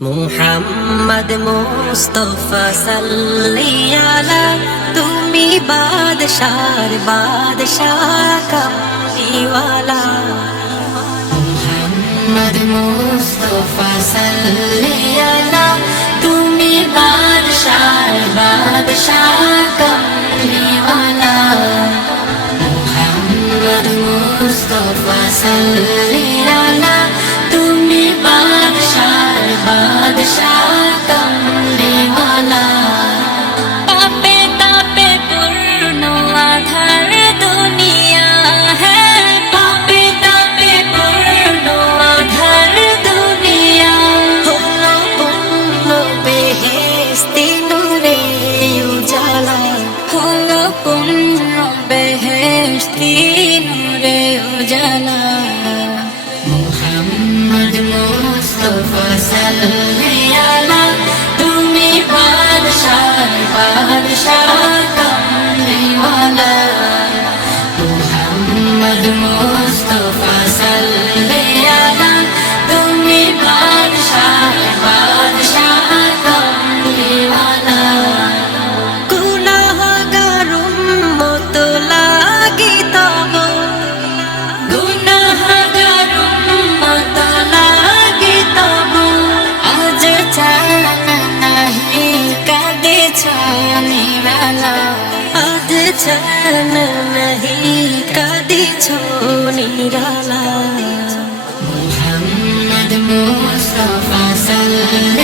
মুহাম্মদ মুস্তাফা সাল্লি আলা তুমি বাদশার বাদশাহ কামলিওয়ালা মুহাম্মদ মুস্তাফা সাল্লি আলা তুমি বাদশার বাদশাহ কামলিওয়ালা মুহাম্মদ মুস্তাফা সাল্লি আলা তুমি বাদশার বাদশাহ কামলিওয়ালা পাপে তাপে পূর্ণ আধার দুনিয়া হ্যাঁ পাপে তাপে পূর্ণ আধার দুনিয়া হলো পূর্ণ বেহেশতি নূরে উজালা হলো পূর্ণ বেহেশতি নূরে উজালা মুহাম্মদ মুস্তাফা সাল্লি আলা তুমি বাদশাহ বাদশাহ কামলিওয়ালা মুহাম্মদ মুস্তাফা সাল্লি আলা তুমি বাদশাহ বাদশাহ কামলিওয়ালা গুনাহগার উম্মত লাগি তব গুনাহগার উম্মত লাগি তব আজ চান নাহি কাঁদেছ নিরালা আজ চান নাহি কাঁদেছ নিরালা মুহাম্মদ মুস্তাফা সাল্লি